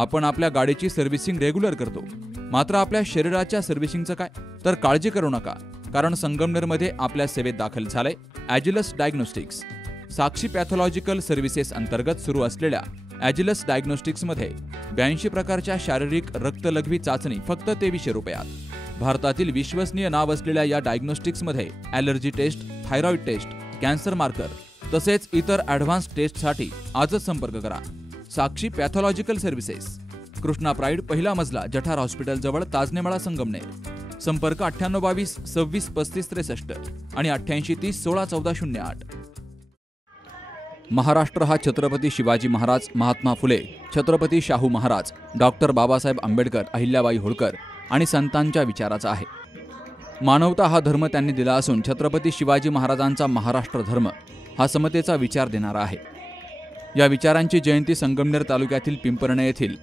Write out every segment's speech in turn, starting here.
आपण आपल्या गाडीची सर्व्हिसिंग रेग्युलर करतो, मात्र आपल्या शरीराच्या सर्व्हिसिंगचं काय? तर काळजी करू नका, कारण संगमनेरमध्ये आपल्या सेवेत दाखल झालंय ॲजिलस डायग्नोस्टिक्स. साक्षी पॅथॉलॉजिकल सर्व्हिसेस अंतर्गत सुरू असलेल्या ॲजिलस डायग्नोस्टिक्समध्ये 82 प्रकारच्या शारीरिक रक्तलघवी चाचणी फक्त 2300 रुपयात. भारतातील विश्वसनीय नाव असलेल्या या डायग्नोस्टिक्समध्ये allergy test, thyroid test, cancer marker तसेच इतर ॲडव्हान्स टेस्टसाठी आजच संपर्क करा. Sakshi pathological services, Krishna pride, पहिला मजला, जठार हॉस्पिटल जवळ, ताजनेमाळा, संगमनेर. संपर्क 9822 26 35 63 आणि 88 30 16 14 08. महाराष्ट्र हा छत्रपती शिवाजी महाराज, महात्मा फुले, छत्रपती शाहू महाराज, डॉक्टर बाबासाहेब आंबेडकर, अहिल्याबाई होळकर आणि संतांच्या विचाराचा आहे. मानवता हा धर्म त्यांनी दिला असून छत्रपती शिवाजी महाराजांचा महाराष्ट्र धर्म हा समतेचा विचार देणारा आहे. या विचारांची जयंती संगमनेर तालुक्यातील पिंपरणे येथील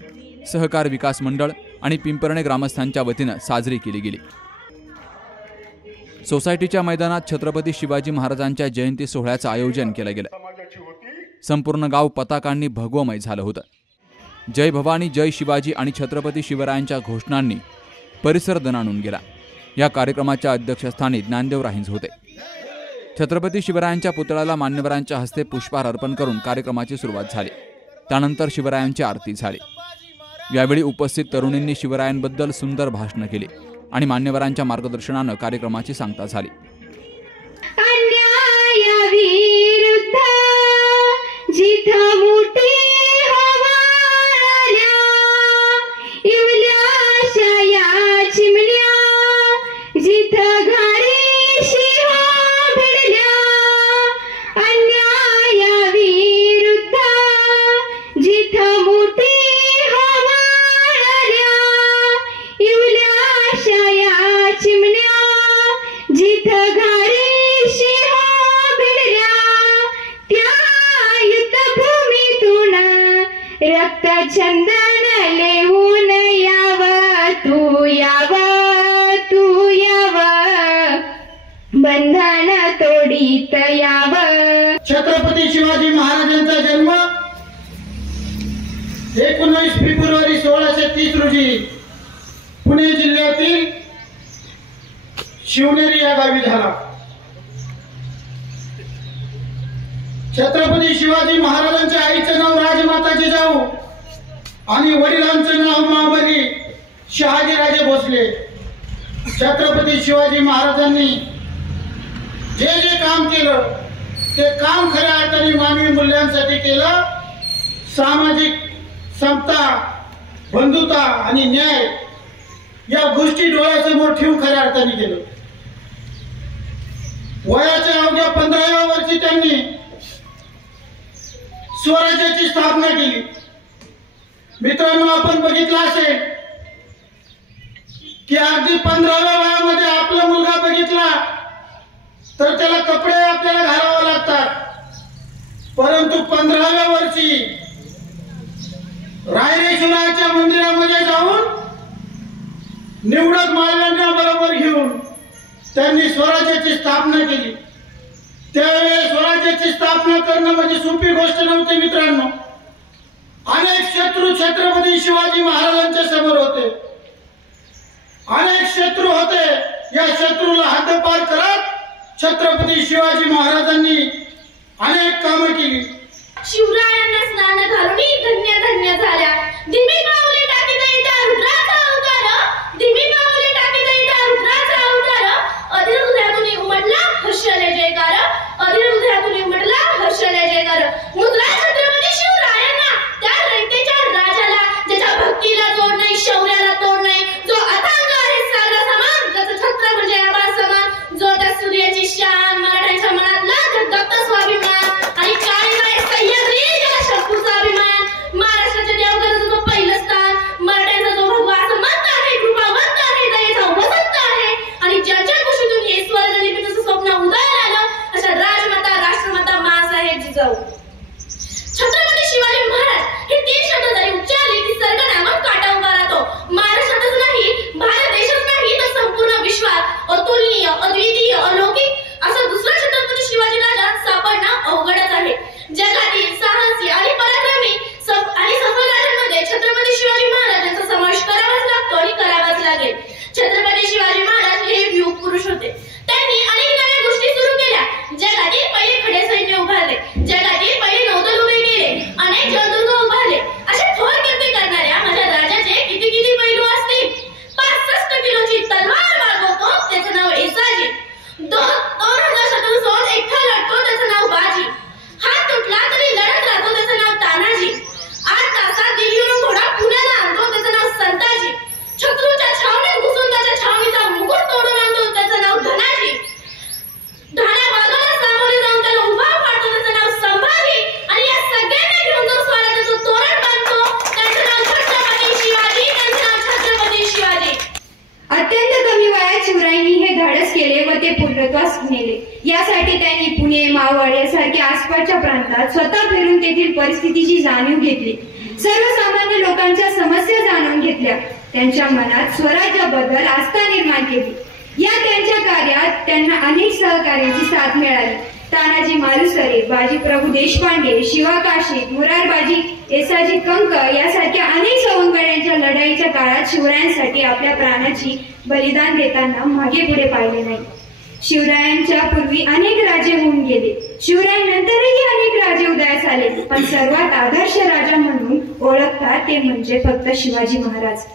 सहकार विकास मंडळ आणि पिंपरणे ग्रामस्थांच्या वतीनं साजरी केली गेली. सोसायटीच्या मैदानात छत्रपती शिवाजी महाराजांच्या जयंती सोहळ्याचं आयोजन केलं गेलं. संपूर्ण गाव पताकांनी भगवमय झालं होतं. जय भवानी, जय शिवाजी आणि छत्रपती शिवरायांच्या घोषणांनी परिसर दणाणून गेला. या कार्यक्रमाच्या अध्यक्षस्थानी ज्ञानदेव राहिंज होते. छत्रपती शिवरायांच्या पुतळ्याला मान्यवरांच्या हस्ते पुष्पहार अर्पण करून कार्यक्रमाची सुरुवात झाली. त्यानंतर शिवरायांची आरती झाली. यावेळी उपस्थित तरुणींनी शिवरायांबद्दल सुंदर भाषणं केली आणि मान्यवरांच्या मार्गदर्शनानं कार्यक्रमाची सांगता झाली. छत्रपती शिवाजी महाराजांचा जन्म 19 फेब्रुवारी 1630 रोजी पुणे जिल्ह्यातील शिवनेरी या गावी झाला. छत्रपती शिवाजी महाराजांच्या आईचं नाव राजमाता जिजाऊ आणि वडिलांचं नाव महाबली शहाजीराजे भोसले. छत्रपती शिवाजी महाराजांनी जे जे काम केलं ते काम खऱ्या अर्थाने मानवी मूल्यांसाठी केलं. सामाजिक समता, बंधुता आणि न्याय या गोष्टी डोळ्यासमोर ठेवून खऱ्या अर्थाने केलं. वयाच्या अवघ्या 15व्या वर्षी त्यांनी स्वराज्याची स्थापना केली. मित्रांनो, आपण बघितलं असेल की अगदी 15व्या वयामध्ये आपला मुलगा बघितला तर त्याला कपडे आपल्याला घालावे लागतात, परंतु 15व्या वर्षी रायरेश्वराच्या मंदिरामध्ये जाऊन निवडक माल्यांना बरोबर घेऊन त्यांनी स्वराज्याची स्थापना केली. त्यावेळेस स्वराज्याची स्थापना करणं म्हणजे सोपी गोष्ट नव्हती मित्रांनो. अनेक शत्रू छत्रपती शिवाजी महाराजांच्या समोर होते. अनेक शत्रू होते. या शत्रूला हद्दपार करत छत्रपती शिवाजी महाराजांनी अनेक कामं केली. शिवरायांना स्नान घालून धन्य धन्य झाल्या. दिमी पाऊले टाकीत त्या रुद्राचा अवतार, दिमी पाऊले टाकीत त्या रुद्राचा अवतार. अधीर हृदयातून उमटला हर्षले जयकार, अधीर हृदयातून उमटला हर्षले जयकार. मुद्रा छत्रपती शिवरायांना त्या रयतेच्या राजाला, ज्याच्या भक्तीला जोड नाही, शौर्याला तोड नाही, जो अथांग आहे सागरा समान, ज्याचं छत्र म्हणजे आभाळ समान, जो त्या सूर्याची शान, मराठ्यांच्या मनातला धगधगता स्वाभिमान आणि काळीबाई सह्याद्री ज्याला शत्रूचा अभिमान. आसपासच्या प्रांतात स्वतः फिरून तेथील परिस्थितीची जाणीव घेतली, सर्वसामान्य लोकांच्या समस्या जाणून घेतल्या, त्यांच्या मनात स्वराज्याबद्दल आस्था निर्माण केली. या त्यांच्या कार्यात त्यांना अनेक सहकार्याची साथ मिळाली. तानाजी मालुसरे, बाजीप्रभू देशपांडे, शिवा काशीद, मुरारबाजी येसाजी कंक यासारख्या अनेक सवंगड्यांच्या लढाईच्या काळात शिवरायांसाठी आपल्या प्राणाची बलिदान देताना मागे पुढे पाहिले नाही. शिवरायांच्या पूर्वी अनेक राजे होऊन गेले, शिवरायांनंतरही अनेक राजे उदयास आले, पण सर्वात आदर्श राजा म्हणून ओळखतात ते म्हणजे फक्त शिवाजी महाराज.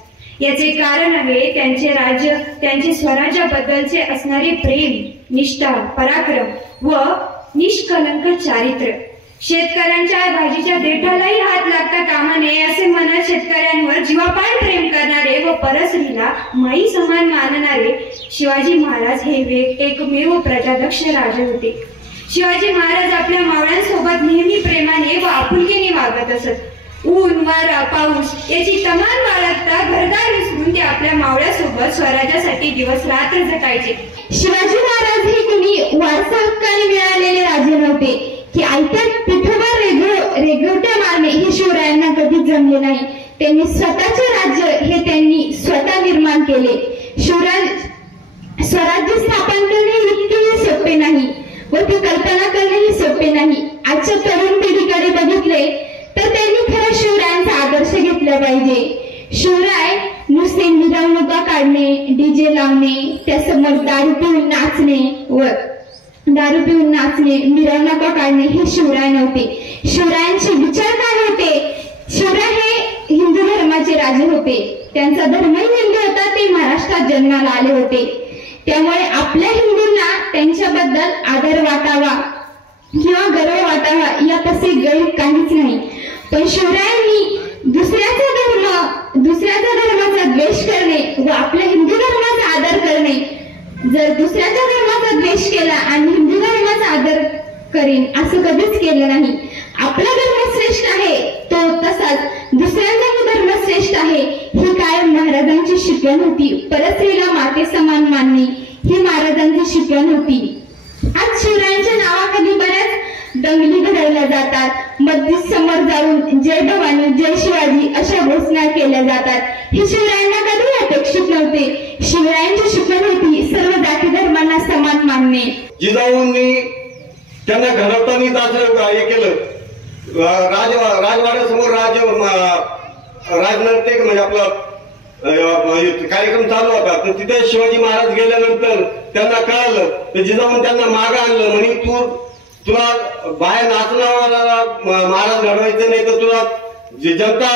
याचे कारण आहे त्यांचे राज्य, त्यांचे स्वराज्याबद्दलचे असणारे प्रेम, निष्ठा, पराक्रम व निष्कलंक चारित्र्य. शेतकऱ्यांच्या भाजीच्या देठालाही हात लागता कामा नये असे मनात शेतकऱ्यांवर जीवापाड प्रेम करणारे व परस्त्रीला माई समान मानणारे शिवाजी महाराज हे एकमेव प्रजादक्ष राजे होते. शिवाजी महाराज आपल्या मावळ्यांसोबत नेहमी प्रेमाने व आपुलकीने वागत असत. ऊन, वारा, पाऊस याची तमान बाळगता घरदार विसरून ते आपल्या मावळ्यासोबत स्वराज्यासाठी दिवस रात्र जगायचे. शिवाजी महाराज हे कुणी वारसा हक्काने मिळालेले राजे नव्हते की आयत्या पिठोवर रेघवट्या मारणे हे शिवरायांना कधीच जमले नाही. त्यांनी स्वतःचे राज्य हे त्यांनी स्वतः निर्माण केले. स्वराज्य स्थापन करणे इतकेही सोपे नाही व ती कल्पना करणेही सोपे नाही. आजच्या तरुण पिढीकडे बघितले तर त्यांनी खरं शिवरायांचा आदर्श घेतला पाहिजे. शिवराय नुसते मिरवणुका काढणे, डीजे लावणे, त्यासमोर दारू पिऊन नाचणे, मिरवणुका काढणे हे शिवराय नव्हते. शिवरायांचे विचार काय होते? शिवराय हे हिंदू धर्माचे राजे होते. त्यांचा धर्मही हिंदू होता. ते महाराष्ट्रात जन्माला आले होते. त्यामुळे आपल्या हिंदूंना त्यांच्याबद्दल आदर वाटावा किंवा गर्व वाटावा यात असे गैर काहीच नाही. पण शिवरायांनी दुसऱ्याचा धर्माचा द्वेष करणे व आपल्या हिंदू धर्माचा आदर करणे, जर दुसऱ्याच्या धर्माचा द्वेष केला आणि हिंदू धर्माचा आदर करेन असं कधीच केलं नाही. आपला धर्म श्रेष्ठ आहे तो तसाच दुसऱ्यांचा धर्म श्रेष्ठ आहे ही कायम महाराजांची शिकवण होती. परस्त्रीला माते समान मानणे ही महाराजांची शिकवण होती. आज शिवरायांच्या नावाखाली बऱ्याच दंगली घडवल्या जातात. मस्जिद समोर जाऊन जय भवानी, जय शिवाजी अशा घोषणा केल्या जातात. हे शिवरायांना कधी अपेक्षित नव्हते. शिवरायांची शिकवण होती सर्व जाती धर्मांना समान मानणे. जिजाऊंनी त्यांना घडवताना असं हे केलं. राजवाड्यासमोर राजनर्तक म्हणजे आपला कार्यक्रम चालू होता. तर तिथे शिवाजी महाराज गेल्यानंतर त्यांना कळालं तर जिजाऊन त्यांना मागं आणलं. म्हणे तुला बाहेर नाचणारा महाराज घडवायचं नाही तर तुला जनता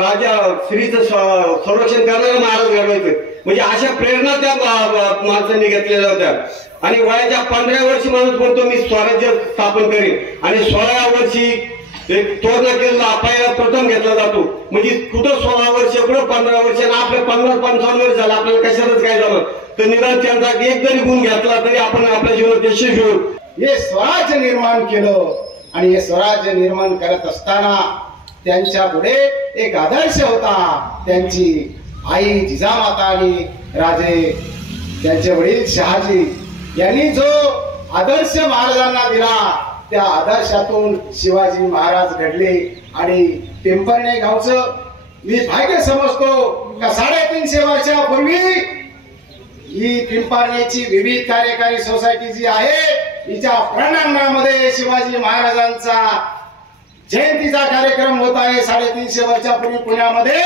राजा स्त्रीचं संरक्षण करणारा महाराज घडवायचं. म्हणजे अशा प्रेरणा त्या माणसांनी घेतलेल्या होत्या. आणि वयाच्या 15व्या वर्षी माणूस म्हणतो मी स्वराज्य स्थापन करेन आणि 16व्या वर्षी एक तोरणा केलेला अपाया प्रथम घेतला जातो. म्हणजे कुठं 16 वर्ष कुठं 15 वर्ष आणि आपल्या 50-55 वर्ष झालं आपल्याला कशातच काय झालं तर निदान त्यांचा एक जरी गुण घेतला तरी आपण आपल्या जीवनात यशस्वी होऊ. हे स्वराज्य निर्माण केलं आणि हे स्वराज्य निर्माण करत असताना त्यांच्या पुढे एक आदर्श होता. त्यांची आई जिजामाता आणि राजे त्यांचे वडील शहाजी यांनी जो आदर्श महाराजांना दिला त्या आदर्शातून शिवाजी महाराज घडले. आणि पिंपळणे गावचं मी भाग्य समजतो का 350 वर्षापूर्वी ही पिंपळण्याची विविध कार्यकारी सोसायटी जी आहे हिच्या प्रांगणामध्ये शिवाजी महाराजांचा जयंतीचा कार्यक्रम होत आहे. 350 वर्षापूर्वी पुण्यामध्ये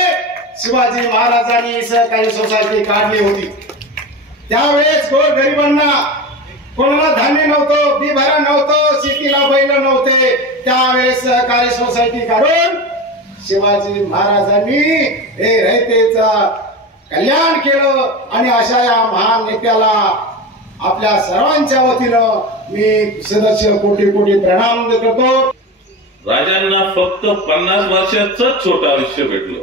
शिवाजी महाराजांनी सहकारी सोसायटी काढली होती. त्यावेळेस गोरगरिबांना कोणाला धान्य नव्हतं, बी भरण नव्हतं, शेतीला बैल नव्हते. त्यावेळेस सहकारी सोसायटी काढून शिवाजी महाराजांनी हे रयतेचं कल्याण केलं. आणि अशा या महान नेत्याला आपल्या सर्वांच्या वतीनं मी सदस्य कोटी कोटी प्रणाम करतो. राजांना फक्त 50 वर्षाचं छोटं आयुष्य भेटलं.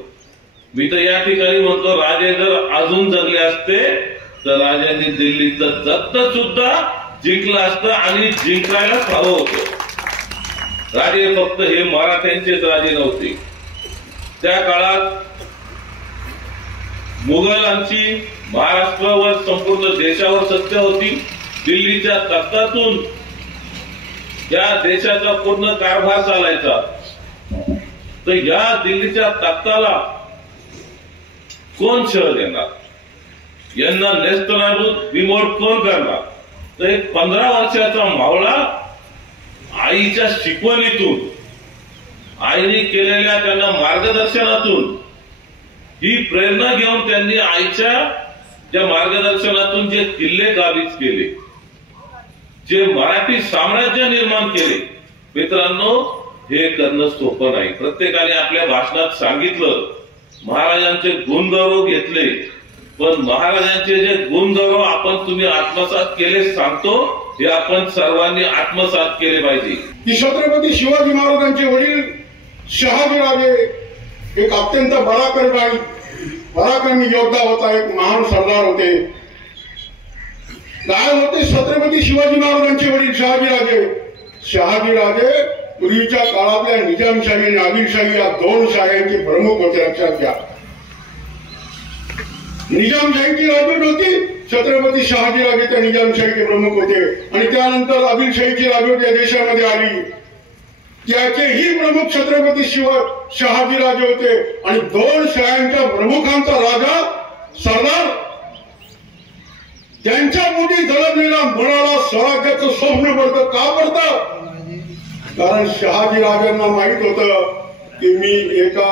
मी तर या ठिकाणी म्हणतो राजे जर अजून जगले असते तर राजांनी दिल्लीचं जत्त सुद्धा जिंकलं असतं आणि जिंकायलाच हवं होतं. राजे फक्त हे मराठ्यांचेच राजे नव्हते. त्या काळात मुघलांची महाराष्ट्रावर संपूर्ण देशावर सत्ता होती. दिल्लीच्या तख्तातून या देशाचा पूर्ण कारभार चालायचा, तर या दिल्लीच्या तख्ताला कोण शह देणार, यांना नेस्तनाबूत बिमोड कोण करणार? तर एक 15 वर्षाचा मावळा आईच्या शिकवणीतून, आईने केलेल्या त्यांना मार्गदर्शनातून ही प्रेरणा घेऊन त्यांनी आईच्या त्या मार्गदर्शनातून जे किल्ले काबीज केले, जे मराठी साम्राज्य निर्माण केले, मित्रांनो हे करणं सोपं नाही. प्रत्येकाने आपल्या भाषणात सांगितलं, महाराजांचे गुणगौरव घेतले, पण महाराजांचे जे गुणगौरव आपण तुम्ही आत्मसात केले सांगतो, हे आपण सर्वांनी आत्मसात केले पाहिजे. की छत्रपती शिवाजी महाराजांचे वडील शहाजीराजे एक अत्यंत पराक्रमी योद्धा होता, एक महान सरदार होते. काय होते छत्रपती शिवाजी महाराजांचे वडील शहाजीराजे पूर्वीच्या काळातल्या निजामशाही आणि आदिलशाही या दोन शाह्यांचे प्रमुख होते. लक्षात घ्या, निजामशाहीची राजवट होती, छत्रपती शहाजीराजे त्या निजामशाहीचे प्रमुख होते, आणि त्यानंतर आदिलशाहीची राजवट या देशामध्ये आली, त्याचेही प्रमुख छत्रपती शहाजीराजे होते. आणि दोन शाह्यांच्या प्रमुखांचा राजा सरदार, त्यांच्या पोटी जळमलेला मुलाला स्वराज्याचं स्वप्न पडतं. का पडतं? कारण शहाजीराजांना माहित होतं की मी एका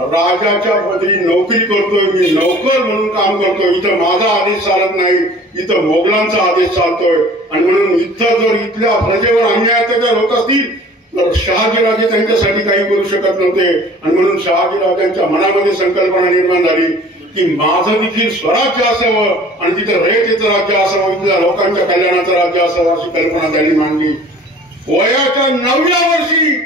राजाच्या पदरी नोकरी करतोय, मी नोकर म्हणून काम करतोय, इथं माझा आदेश चालत नाही, इथं मोगलांचा आदेश चालतोय. आणि म्हणून इथं जर इथल्या प्रजेवर अन्याय अत्याचार होत असतील तर शहाजीराजे त्यांच्यासाठी काही करू शकत नव्हते. आणि म्हणून शहाजीराजांच्या मनामध्ये संकल्पना निर्माण झाली की माझं देखील स्वराज्य असावं आणि तिथं रयतेचं राज्य असावं, इथल्या लोकांच्या कल्याणाचं राज्य असावं, अशी कल्पना त्यांनी मांडली. वयाच्या 9व्या वर्षी,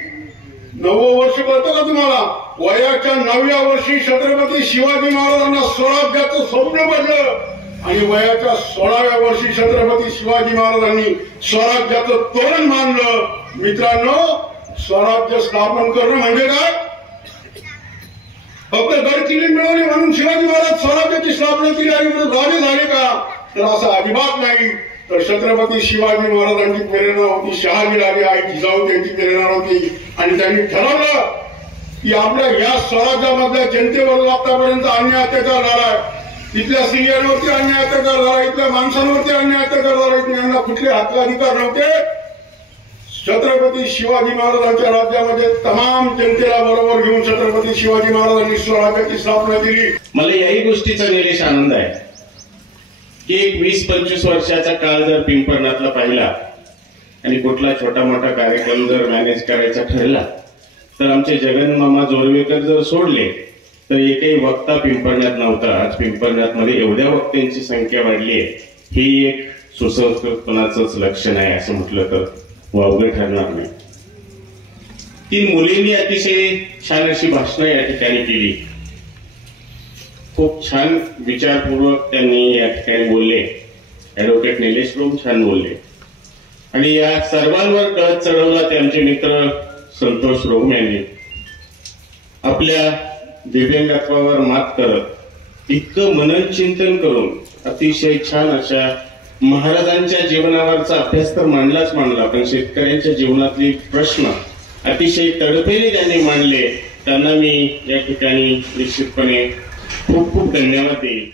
9वं वर्ष कळतं का तुम्हाला? वयाच्या 9व्या वर्षी छत्रपती शिवाजी महाराजांना स्वराज्याचं स्वप्न पडलं, आणि वयाच्या 16व्या वर्षी छत्रपती शिवाजी महाराजांनी स्वराज्याचं तोरण मानलं. मित्रांनो, स्वराज्य स्थापन करणं म्हणजे काय? फक्त गडकिल्ले मिळवले म्हणून शिवाजी महाराज स्वराज्याची स्थापना केली आणि राजे झाले का? तर असं अजिबात नाही. तर छत्रपती शिवाजी महाराजांची प्रेरणा होती, शहाजीराजे आई जिजाऊ त्यांची प्रेरणा होती, आणि त्यांनी ठरवलं की आपल्या या स्वराज्यामधल्या जनतेवर आतापर्यंत अन्याय अत्याचार झालाय, इथल्या स्त्रियांवरती अन्याय अत्याचार झाला, इथल्या माणसांवरती अन्याय अत्याचार झाला, यांना कुठले हक्क अधिकार नव्हते. छत्रपती शिवाजी महाराजांच्या राज्यामध्ये तमाम जनतेला बरोबर घेऊन छत्रपती शिवाजी महाराजांनी स्वराज्याची स्थापना केली. मला याही गोष्टीचा निलेश आनंद आहे की एक 20-25 वर्षाचा काळ जर पिंपरणातला पाहिला आणि कुठला छोटा मोठा कार्यक्रम जर मॅनेज करायचा ठरला, तर आमचे जगनमामा जोरवेकर जर सोडले तर एकही वक्ता पिंपरण्यात नव्हता. आज पिंपरण्यात मध्ये एवढ्या वक्त्यांची संख्या वाढली आहे, ही एक सुसंस्कृतपणाचंच लक्षण आहे असं म्हटलं तर वावगं ठरणार नाही. 3 मुलींनी अतिशय छान अशी भाषणं या ठिकाणी केली, खूप छान विचारपूर्वक त्यांनी या ठिकाणी बोलले. ऍडव्होकेट निलेश रोम छान बोलले, आणि या सर्वांवर कळत चढवला ते आमचे मित्र संतोष रोम यांनी. आपल्या दिव्यांगत्वावर मात करत इतकं मनन चिंतन करून अतिशय छान अशा महाराजांच्या जीवनावरचा अभ्यास तर मांडलाच मांडला, पण शेतकऱ्यांच्या जीवनातले प्रश्न अतिशय तडफेने त्यांनी मांडले. त्यांना मी या ठिकाणी निश्चितपणे खूप खूप धन्यवाद देईल.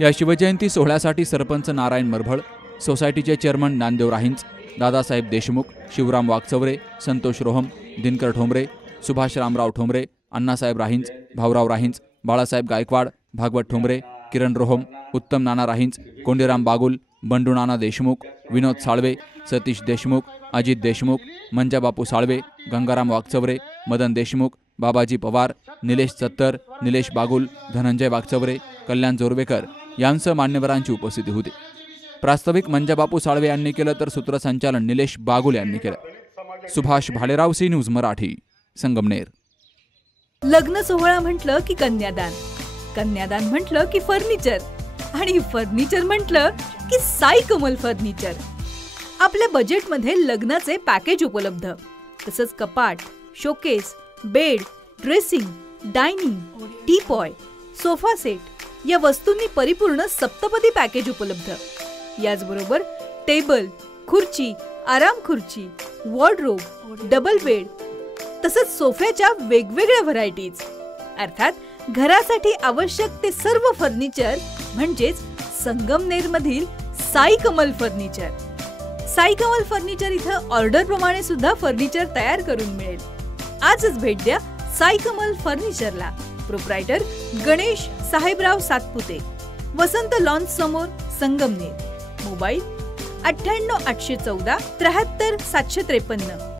या शिवजयंती सोहळ्यासाठी सरपंच नारायण मरभळ, सोसायटीचे चेअरमन नामदेव राहिंच, दादासाहेब देशमुख, शिवराम वागचौरे, संतोष रोहम, दिनकर ठोंबरे, सुभाष रामराव ठोंबरे, अण्णासाहेब राहिंच, भाऊराव राहिंच, बाळासाहेब गायकवाड, भागवत ठोंबरे, किरण रोहम, उत्तम नाना राहिंच, कोंडीराम बागुल, बंडू नाना देशमुख, विनोद साळवे, सतीश देशमुख, अजित देशमुख, मंजाबापू साळवे, गंगाराम वागचौरे, मदन देशमुख, बाबाजी पवार, निलेश सत्तर, निलेश बागुल, धनंजय वागचौरे, कल्याण जोरवेकर यांसह मान्यवरांची उपस्थिती होती. प्रास्ताविक मंजाबापू साळवे यांनी केलं तर सूत्रसंचालन निलेश बागुल यांनी केलं. Subhash Bhalerao, C news Marathi, Sangamner. लग्न सोहळा म्हटलं की कन्यादान, कन्यादान म्हटलं की फर्निचर, आणि फर्निचर म्हटलं की साई कमल फर्निचर. आपल्या बजेटमध्ये लग्नाचे पॅकेज उपलब्ध, तसंच कपाट, showcase, bed, dressing, dining, teapoy, sofa set या वस्तूंनी परिपूर्ण सप्तपदी पॅकेज उपलब्ध. याचबरोबर टेबल, खुर्ची, आराम खुर्ची, वॉर्डरोब, डबल बेड तसंच सोफ्याच्या वेगवेगळ्या व्हरायटीज, अर्थात घरासाठी आवश्यक ते सर्व फर्निचर म्हणजेच संगमनेरमधील साई कमल फर्निचर. साई कमल फर्निचर इथं ऑर्डर प्रमाणे सुद्धा फर्निचर तयार करून मिळेल. आजच भेट द्या साई कमल फर्निचरला. प्रोप्रायटर गणेश साहेबराव सातपुते, वसंत लॉन्च समोर, संगमनेर. मोबाईल 98 814 73 753.